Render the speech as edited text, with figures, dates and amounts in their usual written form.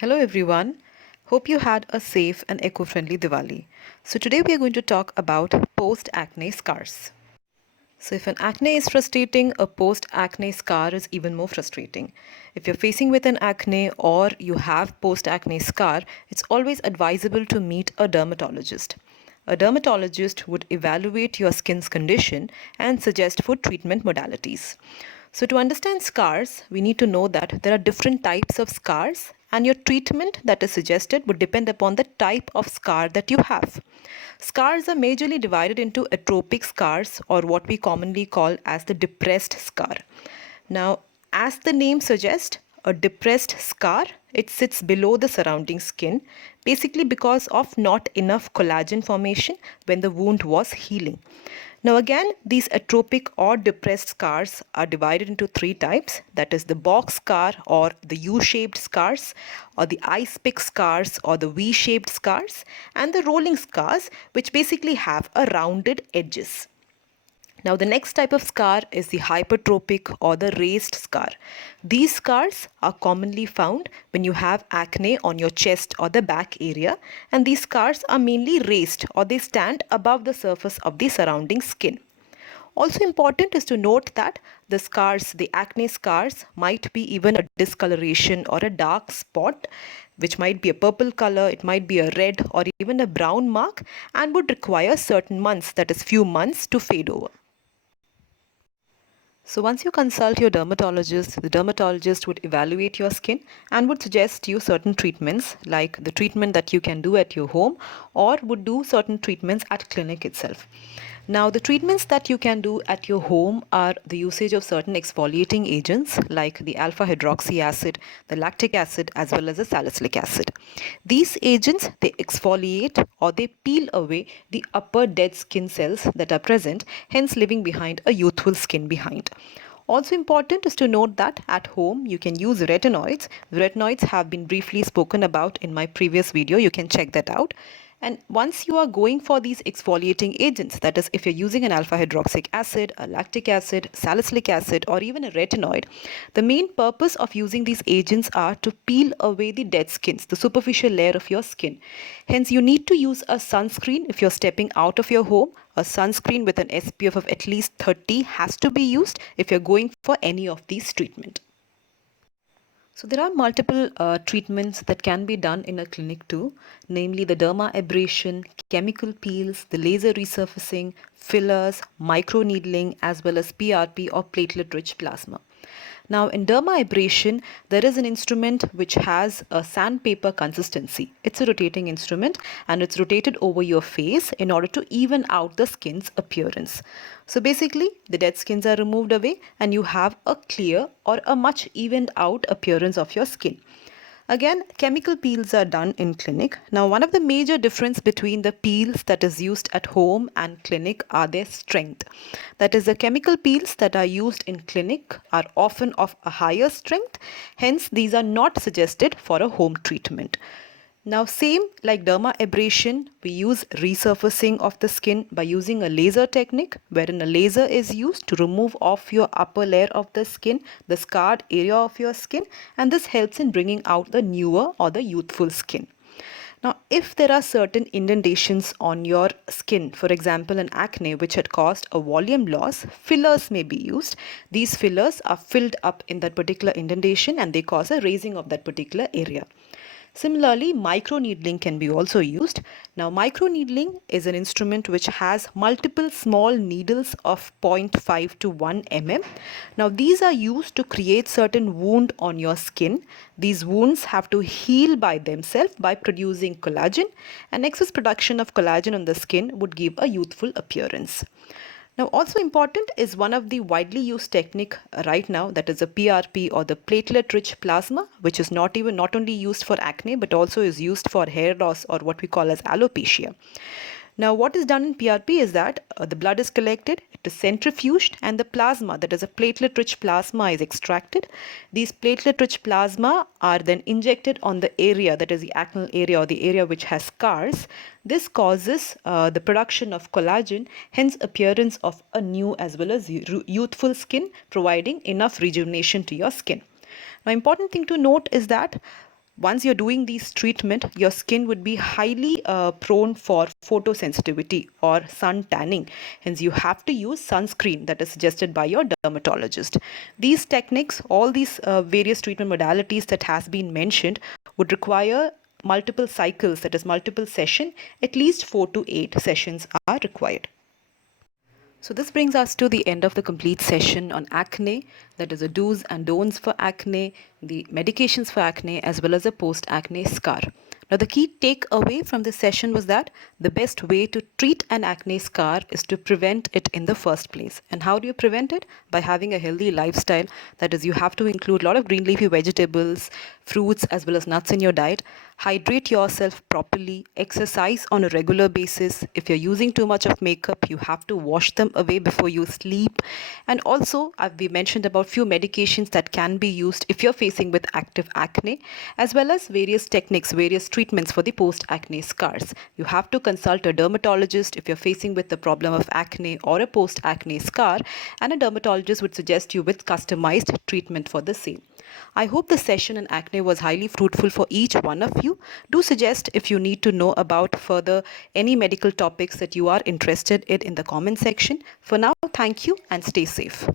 Hello everyone. Hope you had a safe and eco-friendly Diwali. So today we are going to talk about post-acne scars. So if an acne is frustrating, a post-acne scar is even more frustrating. If you're facing with an acne or you have post-acne scar, it's always advisable to meet a dermatologist. A dermatologist would evaluate your skin's condition and suggest for treatment modalities. So to understand scars, we need to know that there are different types of scars and your treatment that is suggested would depend upon the type of scar that you have. Scars are majorly divided into atrophic scars or what we commonly call as the depressed scar. Now, as the name suggests, a depressed scar, it sits below the surrounding skin, basically because of not enough collagen formation when the wound was healing. Now again, these atrophic or depressed scars are divided into three types, that is the box scar or the U-shaped scars, or the ice pick scars or the V-shaped scars, and the rolling scars which basically have a rounded edges. Now the next type of scar is the hypertrophic or the raised scar. These scars are commonly found when you have acne on your chest or the back area, and these scars are mainly raised or they stand above the surface of the surrounding skin. Also important is to note that the scars, the acne scars, might be even a discoloration or a dark spot, which might be a purple color, it might be a red or even a brown mark, and would require certain months, that is few months, to fade over. So once you consult your dermatologist, the dermatologist would evaluate your skin and would suggest you certain treatments like the treatment that you can do at your home or would do certain treatments at clinic itself. Now the treatments that you can do at your home are the usage of certain exfoliating agents like the alpha hydroxy acid, the lactic acid as well as the salicylic acid. These agents, they exfoliate or they peel away the upper dead skin cells that are present, hence leaving behind a youthful skin behind. Also important is to note that at home you can use retinoids. Retinoids have been briefly spoken about in my previous video. You can check that out. And once you are going for these exfoliating agents, that is if you're using an alpha hydroxy acid, a lactic acid, salicylic acid or even a retinoid, the main purpose of using these agents are to peel away the dead skins, the superficial layer of your skin. Hence you need to use a sunscreen if you're stepping out of your home. A sunscreen with an SPF of at least 30 has to be used if you're going for any of these treatments. So there are multiple treatments that can be done in a clinic too, namely the dermabrasion, chemical peels, the laser resurfacing, fillers, microneedling, as well as PRP or platelet-rich plasma. Now in dermabrasion, there is an instrument which has a sandpaper consistency. It's a rotating instrument and it's rotated over your face in order to even out the skin's appearance. So basically the dead skins are removed away and you have a clear or a much evened out appearance of your skin. Again, chemical peels are done in clinic. Now, one of the major difference between the peels that is used at home and clinic are their strength. That is, the chemical peels that are used in clinic are often of a higher strength. Hence, these are not suggested for a home treatment. Now same like dermabrasion, we use resurfacing of the skin by using a laser technique wherein a laser is used to remove off your upper layer of the skin, the scarred area of your skin, and this helps in bringing out the newer or the youthful skin. Now, if there are certain indentations on your skin, for example, an acne which had caused a volume loss, fillers may be used. These fillers are filled up in that particular indentation and they cause a raising of that particular area. Similarly, microneedling can be also used. Now, microneedling is an instrument which has multiple small needles of 0.5 to 1 mm. Now, these are used to create certain wound on your skin. These wounds have to heal by themselves by producing collagen, and excess production of collagen on the skin would give a youthful appearance. Now also important is one of the widely used technique right now, that is a PRP or the platelet rich plasma, which is not only used for acne but also is used for hair loss or what we call as alopecia. Now what is done in PRP is that the blood is collected, it is centrifuged and the plasma, that is a platelet rich plasma, is extracted. These platelet rich plasma are then injected on the area, that is the acnal area or the area which has scars. This causes the production of collagen, hence appearance of a new as well as youthful skin, providing enough rejuvenation to your skin. Now important thing to note is that once you're doing these treatment, your skin would be highly prone for photosensitivity or sun tanning. Hence, you have to use sunscreen that is suggested by your dermatologist. These techniques, all these various treatment modalities that has been mentioned, would require multiple cycles, that is multiple session. At least 4 to 8 sessions are required. So this brings us to the end of the complete session on acne, that is the do's and don'ts for acne, the medications for acne, as well as a post-acne scar. Now the key takeaway from this session was that the best way to treat an acne scar is to prevent it in the first place. And how do you prevent it? By having a healthy lifestyle. That is, you have to include a lot of green leafy vegetables, fruits, as well as nuts in your diet. Hydrate yourself properly, exercise on a regular basis. If you're using too much of makeup, you have to wash them away before you sleep. And also, we mentioned about few medications that can be used if you're facing with active acne, as well as various techniques, various treatments for the post-acne scars. You have to consult a dermatologist if you're facing with the problem of acne or a post-acne scar, and a dermatologist would suggest you with customized treatment for the same. I hope the session on acne was highly fruitful for each one of you. Do suggest if you need to know about further any medical topics that you are interested in the comment section. For now, thank you and stay safe.